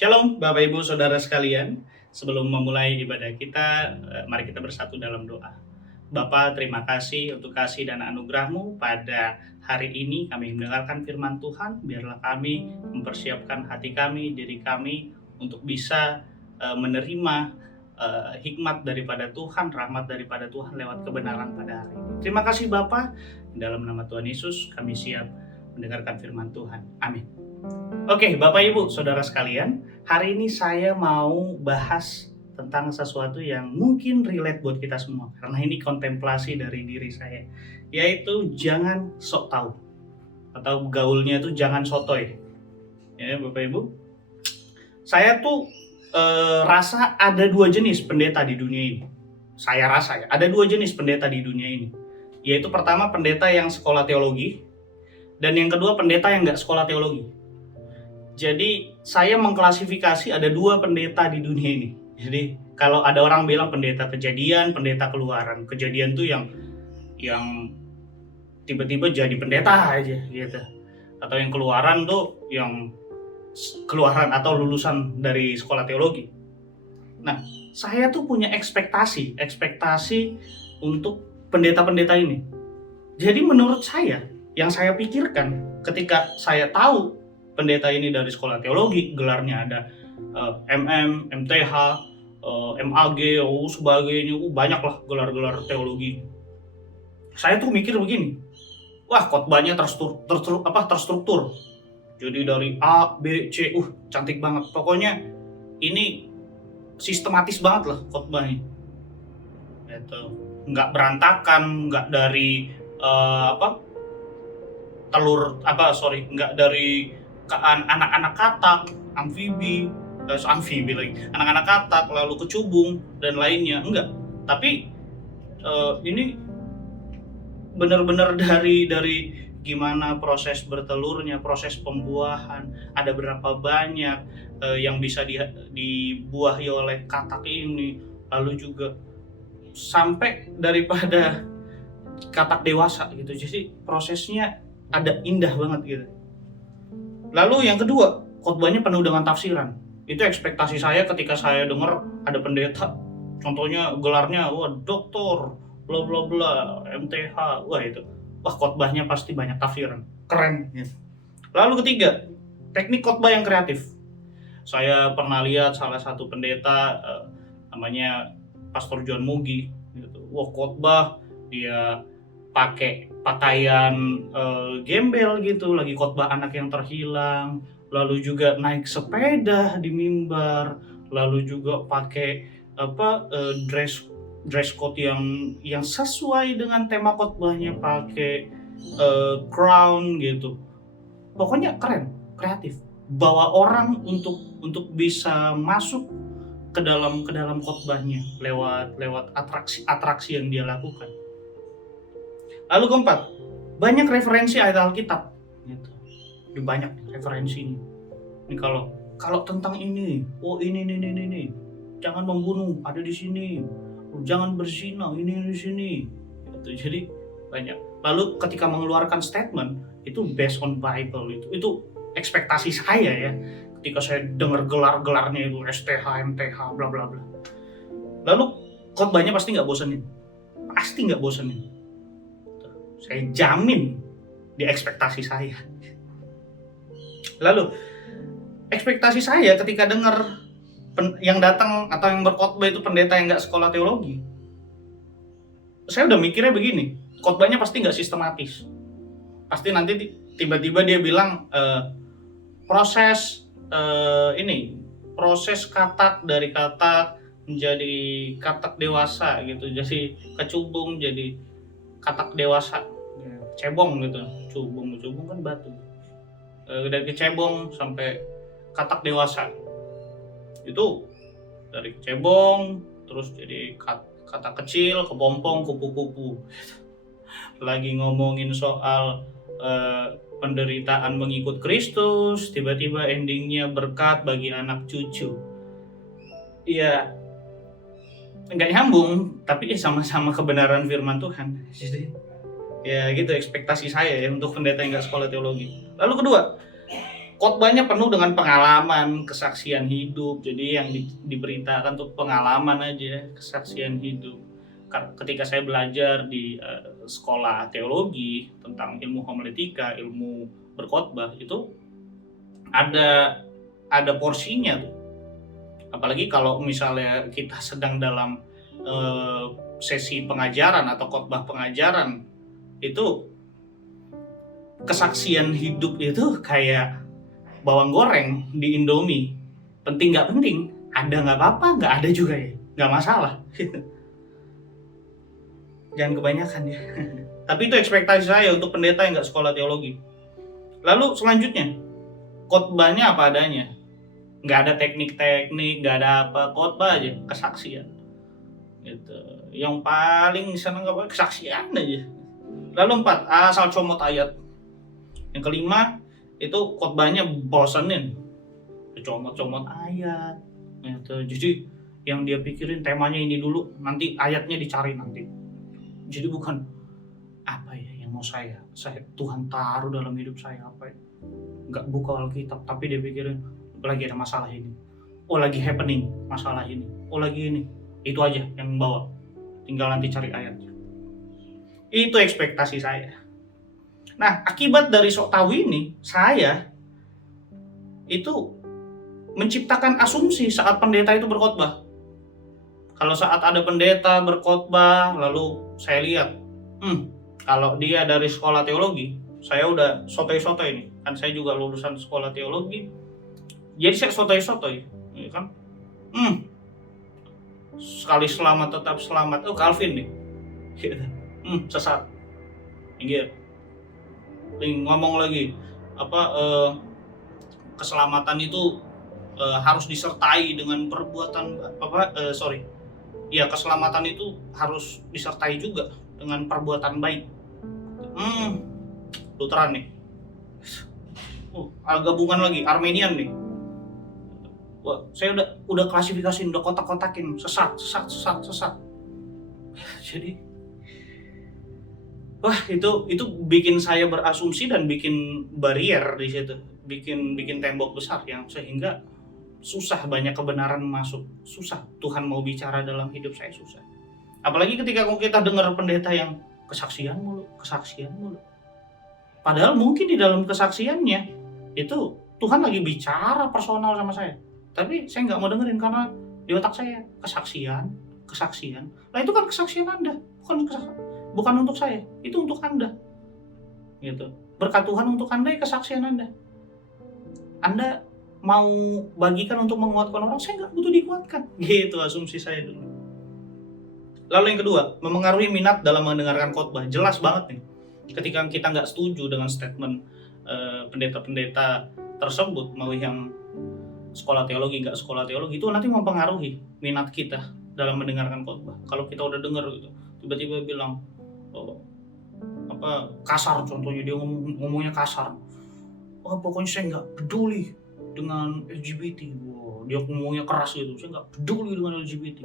Shalom Bapak Ibu Saudara sekalian. Sebelum memulai ibadah kita, mari kita bersatu dalam doa. Bapa, terima kasih untuk kasih dan anugerah-Mu pada hari ini. Kami mendengarkan firman Tuhan, biarlah kami mempersiapkan hati kami, diri kami untuk bisa menerima hikmat daripada Tuhan, rahmat daripada Tuhan lewat kebenaran pada hari ini. Terima kasih Bapa, dalam nama Tuhan Yesus kami siap mendengarkan firman Tuhan. Amin. Oke, Bapak Ibu, Saudara sekalian, hari ini saya mau bahas tentang sesuatu yang mungkin relate buat kita semua, karena ini kontemplasi dari diri saya, yaitu jangan sok tahu, atau gaulnya itu jangan sotoy. Ya, Bapak Ibu, saya tuh rasa ada dua jenis pendeta di dunia ini. Saya rasa ya, ada dua jenis pendeta di dunia ini, yaitu pertama pendeta yang sekolah teologi, dan yang kedua pendeta yang nggak sekolah teologi. Jadi saya mengklasifikasi ada dua pendeta di dunia ini. Jadi kalau ada orang bilang pendeta kejadian, pendeta keluaran. Kejadian tuh yang tiba-tiba jadi pendeta aja gitu. Atau yang keluaran tuh yang keluaran atau lulusan dari sekolah teologi. Nah, saya tuh punya ekspektasi untuk pendeta-pendeta ini. Jadi menurut saya, yang saya pikirkan ketika saya tahu pendeta ini dari sekolah teologi, gelarnya ada MM, MTH, MAG, sebagainya, banyak lah gelar-gelar teologi. Saya tuh mikir begini, wah khotbahnya terstruktur. Jadi dari A, B, C, cantik banget. Pokoknya ini sistematis banget lah khotbahnya. Gitu. Nggak berantakan, nggak dari nggak dari anak-anak katak, amfibi lagi, anak-anak katak, lalu kecubung dan lainnya, enggak. Tapi ini benar-benar dari gimana proses bertelurnya, proses pembuahan, ada berapa banyak yang bisa dibuahi oleh katak ini, lalu juga sampai daripada katak dewasa gitu. Jadi prosesnya ada indah banget gitu. Lalu yang kedua, khotbahnya penuh dengan tafsiran. Itu ekspektasi saya ketika saya dengar ada pendeta, contohnya gelarnya, doktor, bla bla bla, MTH, wah khotbahnya pasti banyak tafsiran, keren. Gitu. Lalu ketiga, teknik khotbah yang kreatif. Saya pernah lihat salah satu pendeta, namanya Pastor John Mugi, gitu. Wah khotbah dia pakai pakaian gembel gitu, lagi khotbah anak yang terhilang, lalu juga naik sepeda di mimbar, lalu juga pakai dress code yang sesuai dengan tema khotbahnya, pakai crown gitu. Pokoknya keren, kreatif, bawa orang untuk bisa masuk ke dalam khotbahnya lewat atraksi yang dia lakukan. Lalu keempat, banyak referensi ayat Alkitab. Gitu. Banyak referensinya. Ini kalau tentang ini, ini, jangan membunuh, ada di sini. Jangan berzina, ini di sini. Gitu. Jadi banyak. Lalu ketika mengeluarkan statement, itu based on Bible, itu ekspektasi saya ya. Ketika saya dengar gelar-gelarnya itu STH, MTH, bla bla bla. Lalu khotbahnya pasti nggak bosenin. Saya jamin di ekspektasi saya. Lalu ekspektasi saya ketika dengar yang datang atau yang berkhotbah itu pendeta yang nggak sekolah teologi, saya udah mikirnya begini, khotbahnya pasti nggak sistematis. Pasti nanti tiba-tiba dia bilang proses katak dari katak menjadi katak dewasa gitu, jadi kecubung jadi katak dewasa, cebong gitu, cubung kan batu, dari kecebong sampai katak dewasa, itu dari kecebong terus jadi katak kecil, kepompong, kupu-kupu. Lagi ngomongin soal penderitaan mengikut Kristus, tiba-tiba endingnya berkat bagi anak cucu. Ya nggak nyambung, tapi sama-sama kebenaran firman Tuhan. Jadi ya gitu ekspektasi saya ya untuk pendeta yang nggak sekolah teologi. Lalu kedua, khotbahnya penuh dengan pengalaman, kesaksian hidup. Jadi yang diberitakan tuh pengalaman aja, kesaksian hidup. Ketika saya belajar di sekolah teologi tentang ilmu homiletika, ilmu berkhotbah, itu ada porsinya tuh. Apalagi kalau misalnya kita sedang dalam sesi pengajaran atau khotbah pengajaran, itu kesaksian hidup itu kayak bawang goreng di Indomie. Penting nggak penting, ada nggak apa-apa, nggak ada juga ya, nggak masalah. Jangan kebanyakan ya. Tapi itu ekspektasi saya untuk pendeta yang nggak sekolah teologi. Lalu selanjutnya, khotbahnya apa adanya. Nggak ada teknik-teknik, nggak ada apa, khotbah aja, kesaksian. Gitu. Yang paling seneng apa? Kesaksian aja. Lalu 4, asal comot ayat. Yang kelima, itu khotbahnya bosenin, comot-comot ayat gitu. Jadi yang dia pikirin temanya ini dulu, nanti ayatnya dicari nanti. Jadi bukan apa ya yang mau saya Tuhan taruh dalam hidup saya apa ya, nggak buka Alkitab tapi dia pikirin lagi ada masalah ini, oh lagi happening masalah ini, oh lagi ini, itu aja yang bawa, tinggal nanti cari ayatnya. Itu ekspektasi saya. Nah, akibat dari sok tahu ini, saya itu menciptakan asumsi saat pendeta itu berkhotbah. Kalau saat ada pendeta berkhotbah, lalu saya lihat, kalau dia dari sekolah teologi, saya udah sotoy-sotoy nih. Kan saya juga lulusan sekolah teologi, jadi saya sotoy-sotoy, ya kan? Sekali selamat tetap selamat. Oh, Calvin nih. Sesat. Inggir. Ngomong lagi keselamatan itu harus disertai dengan perbuatan keselamatan itu harus disertai juga dengan perbuatan baik. Lutheran nih, gabungan lagi Armenian nih. Wah, saya udah klasifikasiin, udah kotak-kotakin, sesat. Jadi wah, itu bikin saya berasumsi dan bikin barrier di situ, bikin tembok besar yang sehingga susah banyak kebenaran masuk, susah Tuhan mau bicara dalam hidup saya, susah. Apalagi ketika kita dengar pendeta yang kesaksian mulu. Padahal mungkin di dalam kesaksiannya itu Tuhan lagi bicara personal sama saya, tapi saya nggak mau dengerin karena di otak saya kesaksian. Nah itu kan kesaksian Anda, bukan untuk saya, itu untuk Anda. Gitu. Berkat Tuhan untuk Anda, kesaksian Anda. Anda mau bagikan untuk menguatkan orang, saya nggak butuh dikuatkan. Gitu asumsi saya dulu. Lalu yang kedua, memengaruhi minat dalam mendengarkan khotbah. Jelas banget nih, ketika kita nggak setuju dengan statement pendeta-pendeta tersebut, mau yang sekolah teologi, nggak sekolah teologi, itu nanti mempengaruhi minat kita dalam mendengarkan khotbah. Kalau kita udah dengar gitu, tiba-tiba bilang kasar, contohnya dia ngomongnya kasar, pokoknya saya nggak peduli dengan LGBT, dia ngomongnya keras gitu, saya nggak peduli dengan LGBT,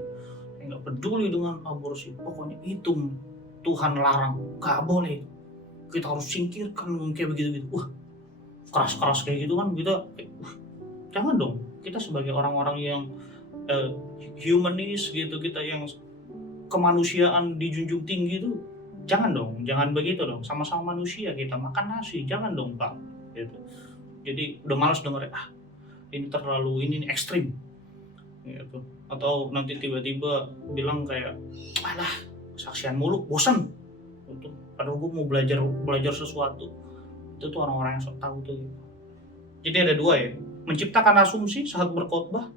saya nggak peduli dengan aborsi, pokoknya itu Tuhan larang, nggak boleh, kita harus singkirkan, kayak begitu. Keras-keras kayak gitu kan, kita jangan dong. Kita sebagai orang-orang yang humanis gitu, kita yang kemanusiaan dijunjung tinggi itu, jangan begitu dong. Sama-sama manusia, kita makan nasi, jangan dong Pak gitu. Jadi udah malas denger, ini terlalu ini ekstrim gitu. Atau nanti tiba-tiba bilang kayak, alah kesaksian mulu, bosan gitu. Padahal gue mau belajar sesuatu. Itu tuh orang-orang yang sok tahu tuh gitu. Jadi ada dua ya, menciptakan asumsi saat berkhotbah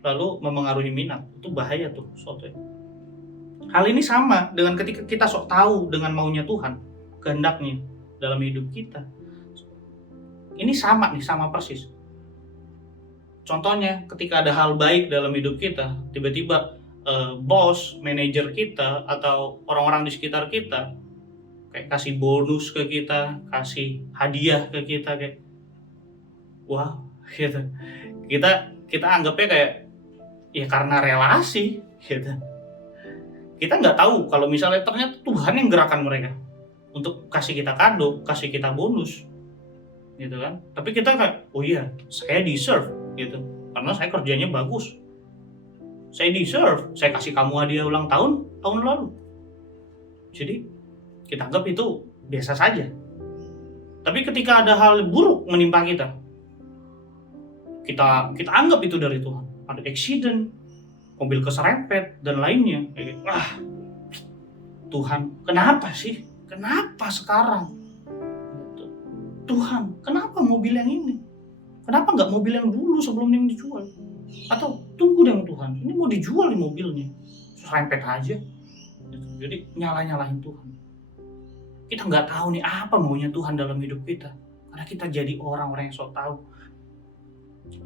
lalu memengaruhi minat. Itu bahaya tuh sotoy. Hal ini sama dengan ketika kita sok tahu dengan maunya Tuhan, kehendaknya dalam hidup kita. Ini sama persis. Contohnya ketika ada hal baik dalam hidup kita, tiba-tiba bos, manajer kita atau orang-orang di sekitar kita kayak kasih bonus ke kita, kasih hadiah ke kita, kayak wah gitu. Kita anggapnya kayak ya karena relasi gitu. Kita nggak tahu kalau misalnya ternyata Tuhan yang gerakan mereka untuk kasih kita kado, kasih kita bonus gitu kan. Tapi kita kayak, oh iya, saya deserve gitu, karena saya kerjanya bagus, saya deserve, saya kasih kamu hadiah ulang tahun lalu. Jadi kita anggap itu biasa saja. Tapi ketika ada hal buruk menimpa kita, kita anggap itu dari Tuhan. Ada accident, mobil keserempet dan lainnya. Tuhan, kenapa sih? Kenapa sekarang? Tuhan, kenapa mobil yang ini? Kenapa nggak mobil yang dulu sebelum yang dijual? Atau tunggu dong Tuhan, ini mau dijual nih mobilnya, serempet aja. Jadi nyalahin Tuhan. Kita nggak tahu nih apa maunya Tuhan dalam hidup kita, karena kita jadi orang-orang yang sok tahu.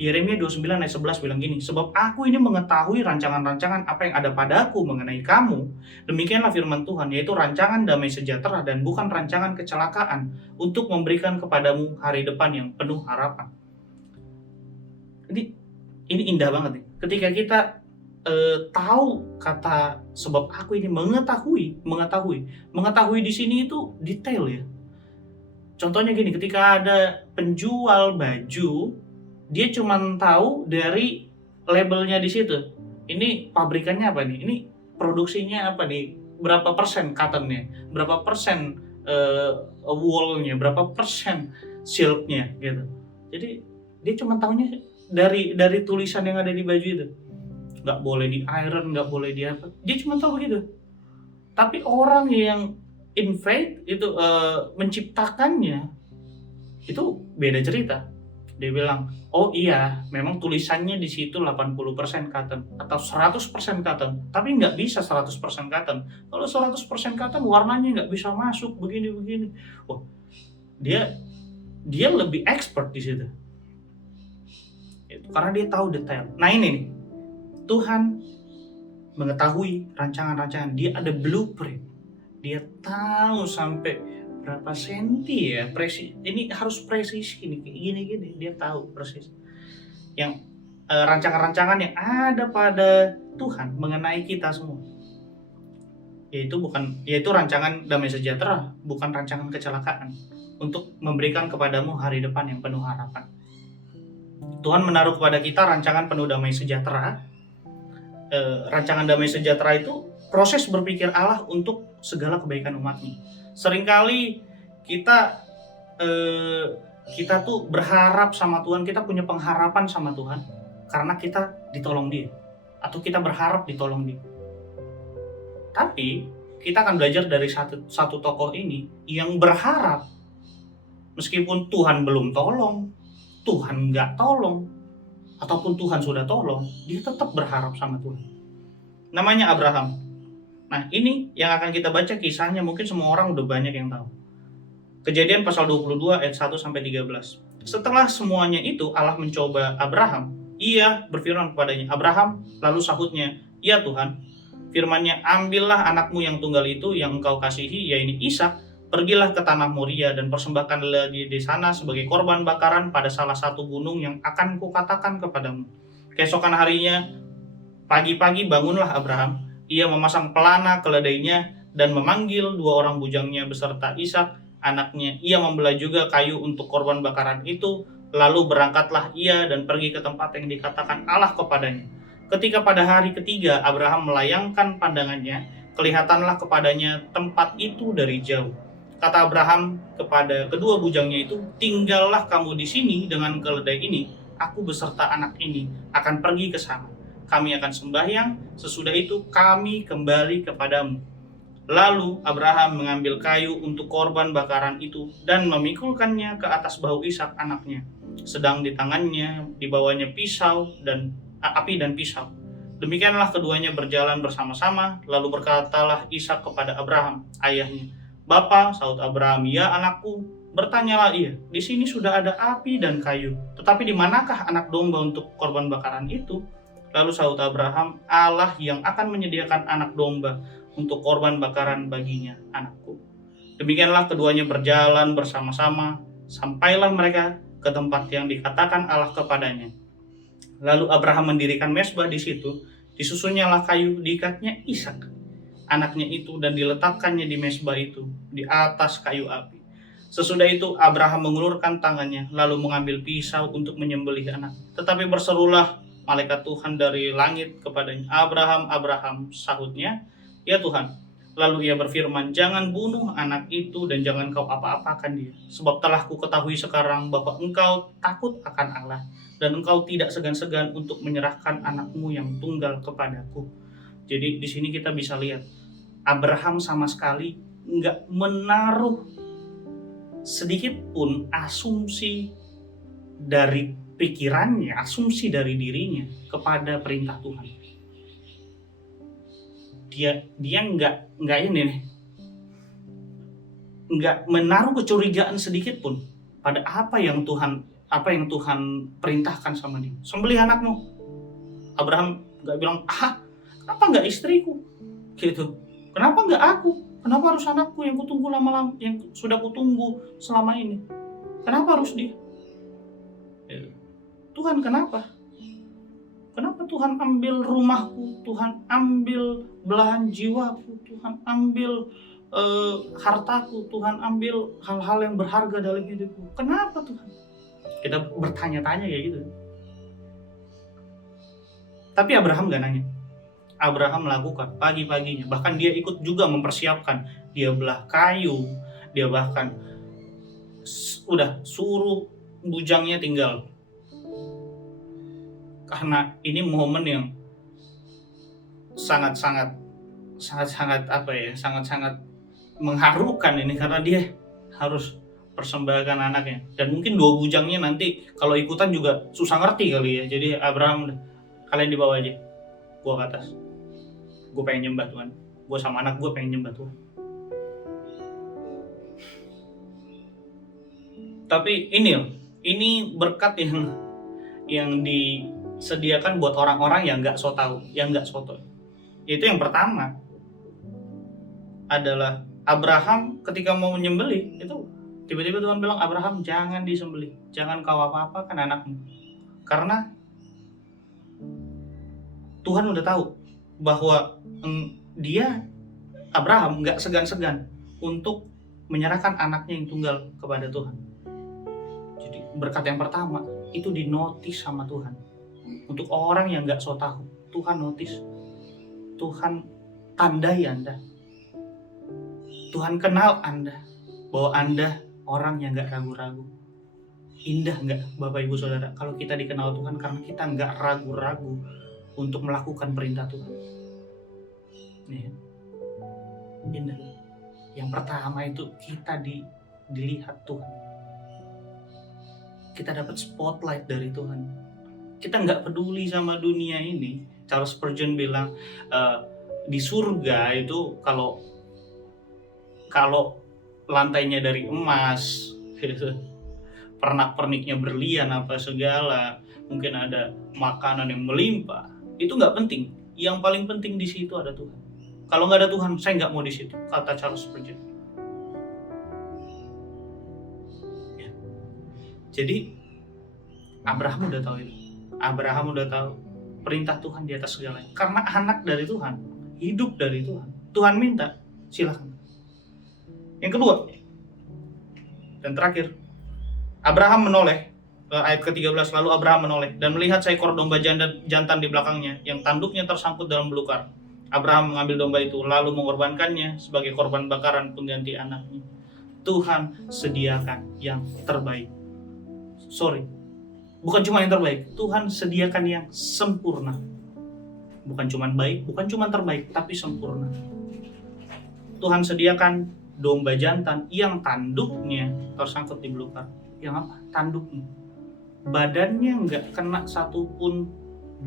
Yeremia 29 ayat 11 bilang gini, sebab aku ini mengetahui rancangan-rancangan apa yang ada padaku mengenai kamu. Demikianlah firman Tuhan, yaitu rancangan damai sejahtera dan bukan rancangan kecelakaan, untuk memberikan kepadamu hari depan yang penuh harapan. Jadi ini indah banget nih. Ketika kita tahu kata sebab aku ini mengetahui di sini itu detail ya. Contohnya gini, ketika ada penjual baju, dia cuma tahu dari labelnya di situ. Ini pabrikannya apa nih? Ini produksinya apa nih? Berapa persen cottonnya? Berapa persen woolnya? Berapa persen silknya gitu. Jadi dia cuma tahunya dari tulisan yang ada di baju itu. Nggak boleh di iron, nggak boleh di apa. Dia cuma tahu begitu. Tapi orang yang invent itu menciptakannya itu beda cerita. Dia bilang, oh iya, memang tulisannya di situ 80% cotton atau 100% cotton, tapi nggak bisa 100% cotton. Kalau 100% cotton warnanya nggak bisa masuk begini. Wah, dia lebih expert di situ. Itu karena dia tahu detail. Nah ini nih, Tuhan mengetahui rancangan-rancangan, dia ada blueprint. Dia tahu sampai berapa senti ya, ini harus presisi nih, gini, dia tahu persis. Yang rancangan-rancangan yang ada pada Tuhan mengenai kita semua. Yaitu rancangan damai sejahtera, bukan rancangan kecelakaan, untuk memberikan kepadamu hari depan yang penuh harapan. Tuhan menaruh kepada kita rancangan penuh damai sejahtera. Rancangan damai sejahtera itu proses berpikir Allah untuk segala kebaikan umatnya. Seringkali kita tuh berharap sama Tuhan, kita punya pengharapan sama Tuhan karena kita ditolong Dia, atau kita berharap ditolong Dia. Tapi kita akan belajar dari satu tokoh ini yang berharap meskipun Tuhan belum tolong, Tuhan nggak tolong, ataupun Tuhan sudah tolong, dia tetap berharap sama Tuhan. Namanya Abraham. Nah ini yang akan kita baca kisahnya, mungkin semua orang udah banyak yang tahu. Kejadian pasal 22 ayat 1-13. Setelah semuanya itu Allah mencoba Abraham. Ia berfirman kepadanya, Abraham, lalu sahutnya, ya Tuhan. Firman-Nya, ambillah anakmu yang tunggal itu yang engkau kasihi, yaitu Ishak, pergilah ke tanah Moria dan persembahkanlah di sana sebagai korban bakaran pada salah satu gunung yang akan kukatakan kepadamu. Keesokan harinya, pagi-pagi bangunlah Abraham. Ia memasang pelana keledainya dan memanggil 2 orang bujangnya beserta Ishak, anaknya. Ia membelah juga kayu untuk korban bakaran itu. Lalu berangkatlah ia dan pergi ke tempat yang dikatakan Allah kepadanya. Ketika pada hari ketiga Abraham melayangkan pandangannya, kelihatanlah kepadanya tempat itu dari jauh. Kata Abraham kepada kedua bujangnya itu, tinggallah kamu di sini dengan keledai ini. Aku beserta anak ini akan pergi ke sana. Kami akan sembahyang, sesudah itu kami kembali kepadamu. Lalu Abraham mengambil kayu untuk korban bakaran itu dan memikulkannya ke atas bahu Ishak anaknya. Sedang di tangannya dibawanya api dan pisau. Demikianlah keduanya berjalan bersama-sama. Lalu berkatalah Ishak kepada Abraham, ayahnya, Bapa, sahut Abraham, ya anakku. Bertanyalah ia, di sini sudah ada api dan kayu, tetapi di manakah anak domba untuk korban bakaran itu? Lalu sahut Abraham, Allah yang akan menyediakan anak domba untuk korban bakaran baginya, anakku. Demikianlah keduanya berjalan bersama-sama, sampailah mereka ke tempat yang dikatakan Allah kepadanya. Lalu Abraham mendirikan mezbah di situ, disusunnya kayu, diikatnya Ishak, anaknya itu, dan diletakkannya di mezbah itu, di atas kayu api. Sesudah itu Abraham mengulurkan tangannya, lalu mengambil pisau untuk menyembelih anak. Tetapi berserulah malaikat Tuhan dari langit kepadanya, "Abraham, Abraham," sahutnya, "Ya Tuhan." Lalu ia berfirman, "Jangan bunuh anak itu dan jangan kau apa-apakan dia. Sebab telah kuketahui sekarang bahwa engkau takut akan Allah dan engkau tidak segan-segan untuk menyerahkan anakmu yang tunggal kepadaku." Jadi di sini kita bisa lihat Abraham sama sekali nggak menaruh sedikit pun asumsi dari pikirannya, asumsi dari dirinya kepada perintah Tuhan. Dia nggak ini nih, nggak menaruh kecurigaan sedikit pun pada apa yang Tuhan perintahkan sama dia. Sembelih anakmu. Abraham nggak bilang, kenapa nggak istriku, gitu. Kenapa nggak aku? Kenapa harus anakku yang kutunggu lama-lama, yang sudah kutunggu selama ini? Kenapa harus dia? Tuhan, kenapa? Kenapa Tuhan ambil rumahku? Tuhan ambil belahan jiwaku? Tuhan ambil hartaku? Tuhan ambil hal-hal yang berharga dalam hidupku? Kenapa Tuhan? Kita bertanya-tanya kayak gitu. Tapi Abraham gak nanya. Abraham melakukan pagi-paginya, bahkan dia ikut juga mempersiapkan. Dia belah kayu, dia bahkan udah suruh bujangnya tinggal. Karena ini momen yang sangat-sangat mengharukan ini, karena dia harus persembahkan anaknya. Dan mungkin 2 bujangnya nanti kalau ikutan juga susah ngerti kali ya. Jadi Abraham, kalian di bawah aja, gua ke atas. Gue pengen nyembah Tuhan. Gue sama anak gue pengen nyembah Tuhan. Tapi ini berkat yang disediakan buat orang-orang yang nggak so tahu, yang nggak soto. Itu yang pertama adalah Abraham ketika mau menyembelih itu tiba-tiba Tuhan bilang, "Abraham, jangan disembelih, jangan kau apa-apakan anakmu." Karena Tuhan udah tahu bahwa Abraham nggak segan-segan untuk menyerahkan anaknya yang tunggal kepada Tuhan. Jadi berkat yang pertama itu dinotis sama Tuhan. Untuk orang yang nggak so tahu, Tuhan notis, Tuhan tandai Anda, Tuhan kenal Anda bahwa Anda orang yang nggak ragu-ragu. Indah nggak Bapak Ibu Saudara kalau kita dikenal Tuhan karena kita nggak ragu-ragu untuk melakukan perintah Tuhan. Nih, indah. Yang pertama itu kita dilihat Tuhan. Kita dapat spotlight dari Tuhan. Kita nggak peduli sama dunia ini. Charles Spurgeon bilang di surga itu kalau lantainya dari emas, pernak-perniknya berlian apa segala, mungkin ada makanan yang melimpah. Itu nggak penting. Yang paling penting di situ ada Tuhan. Kalau nggak ada Tuhan, saya nggak mau di situ, kata Charles Spurgeon. Ya. Jadi Abraham udah tahu itu. Abraham udah tahu perintah Tuhan di atas segalanya. Karena anak dari Tuhan, hidup dari Tuhan. Tuhan minta, silakan. Yang kedua dan terakhir, Abraham menoleh. Ayat ke-13, lalu Abraham menoleh dan melihat seekor domba jantan di belakangnya yang tanduknya tersangkut dalam belukar. Abraham mengambil domba itu lalu mengorbankannya sebagai korban bakaran pengganti anaknya. Tuhan sediakan yang terbaik. Bukan cuma yang terbaik, Tuhan sediakan yang sempurna. Bukan cuma baik, bukan cuma terbaik, tapi sempurna. Tuhan sediakan domba jantan yang tanduknya tersangkut di belukar. Yang apa? Tanduknya. Badannya nggak kena satupun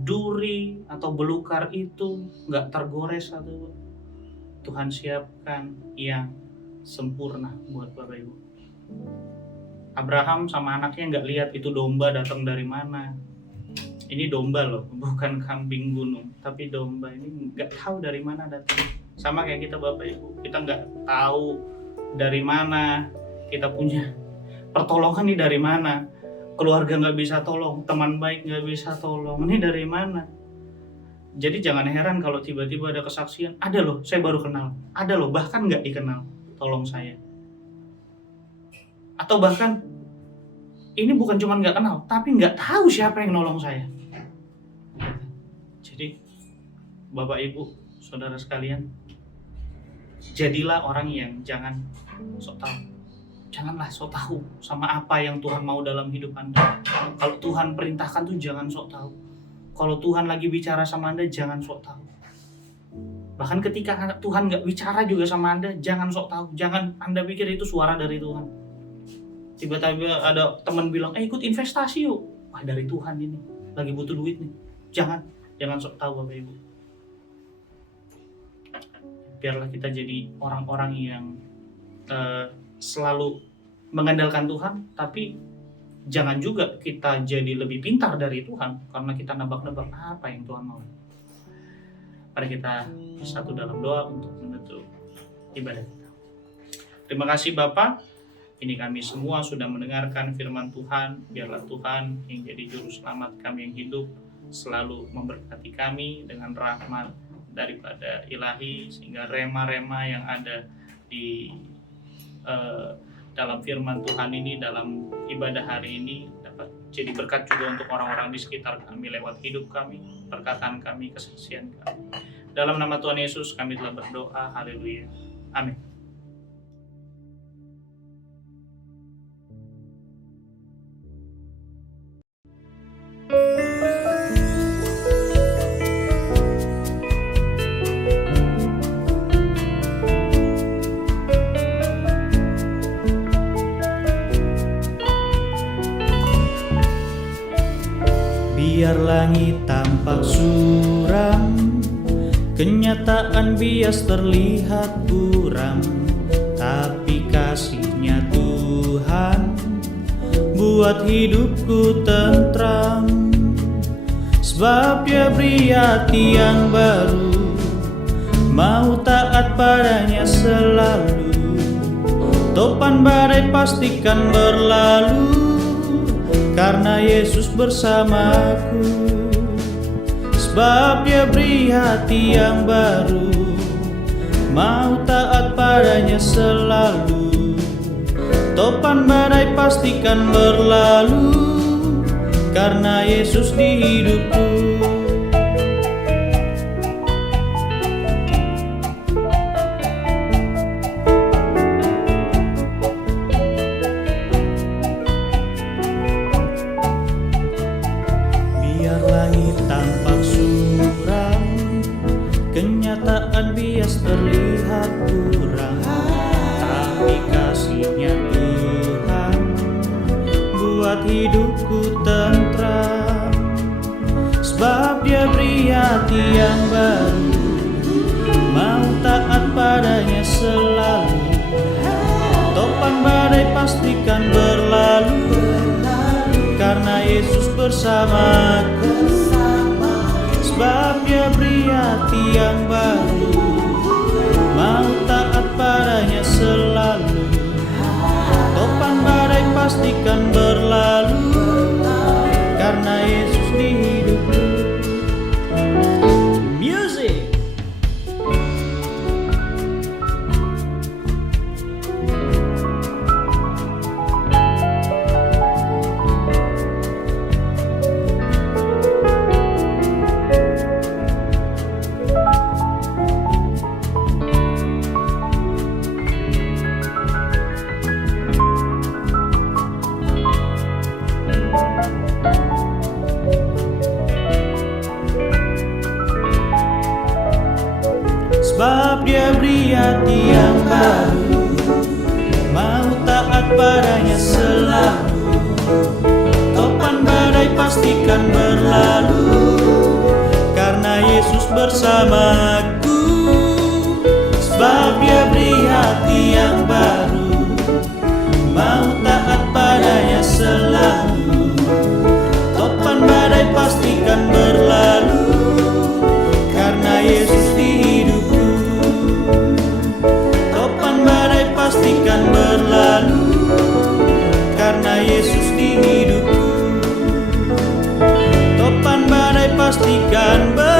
duri atau belukar, itu nggak tergores satupun. Tuhan siapkan yang sempurna buat Bapak Ibu. Abraham sama anaknya nggak lihat itu domba datang dari mana. Ini domba loh, bukan kambing gunung, tapi domba ini nggak tahu dari mana datang. Sama kayak kita Bapak Ibu, kita nggak tahu dari mana kita punya pertolongan, ini dari mana. Keluarga nggak bisa tolong, teman baik nggak bisa tolong, ini dari mana? Jadi jangan heran kalau tiba-tiba ada kesaksian, ada loh saya baru kenal, ada loh bahkan nggak dikenal, tolong saya. Atau bahkan ini bukan cuma nggak kenal, tapi nggak tahu siapa yang nolong saya. Jadi Bapak Ibu, saudara sekalian, jadilah orang yang jangan sok tahu. Janganlah sok tahu sama apa yang Tuhan mau dalam hidup Anda. Kalau Tuhan perintahkan tuh jangan sok tahu. Kalau Tuhan lagi bicara sama Anda, jangan sok tahu. Bahkan ketika Tuhan nggak bicara juga sama Anda, jangan sok tahu. Jangan Anda pikir itu suara dari Tuhan. Tiba-tiba ada teman bilang, ikut investasi yuk. Wah, dari Tuhan ini. Lagi butuh duit nih. Jangan sok tahu Bapak Ibu. Biarlah kita jadi orang-orang yang selalu mengandalkan Tuhan, tapi jangan juga kita jadi lebih pintar dari Tuhan karena kita nebak-nebak apa yang Tuhan mau. Mari kita bersatu dalam doa untuk menutup ibadah kita. Terima kasih Bapa, ini kami semua sudah mendengarkan firman Tuhan. Biarlah Tuhan yang jadi juru selamat kami yang hidup selalu memberkati kami dengan rahmat daripada ilahi, sehingga rema-rema yang ada di dalam firman Tuhan ini, dalam ibadah hari ini dapat jadi berkat juga untuk orang-orang di sekitar kami lewat hidup kami, perkataan kami, kesaksian kami. Dalam nama Tuhan Yesus kami telah berdoa. Haleluya. Amin. Biar langit tampak suram, kenyataan bias terlihat buram, tapi kasih-Nya Tuhan buat hidupku tentram. Sebab Dia beri hati yang baru, mau taat padanya selalu. Topan badai pastikan berlalu, karena Yesus bersamaku. Sebab Dia beri hati yang baru, mau taat padanya selalu. Topan badai pastikan berlalu, karena Yesus di hidupku. Biar langit tampak suram, kenyataan bias terlihat buram, tapi kasih-Nya Tuhan buat hidupku tentram. Sebab Dia beri hati yang baru, mau taat padanya selalu. Topan badai pastikan berlalu, karena Yesus bersamaku. Sebab Dia beri hati yang baru, mau taat padanya selalu. Topan badai pastikan berlalu, karena Yesus di hidupku. Music. Sebab Dia beri hati yang baru, mau taat padanya selalu. Topan badai pastikan berlalu, karena Yesus bersamaku. Sebab Dia beri hati yang baru, mau taat padanya selalu. Topan badai pastikan berlalu, karena Yesus di hidupku. Topan badai pastikan berlalu, karena Yesus di hidupku. Topan badai pastikan berlalu,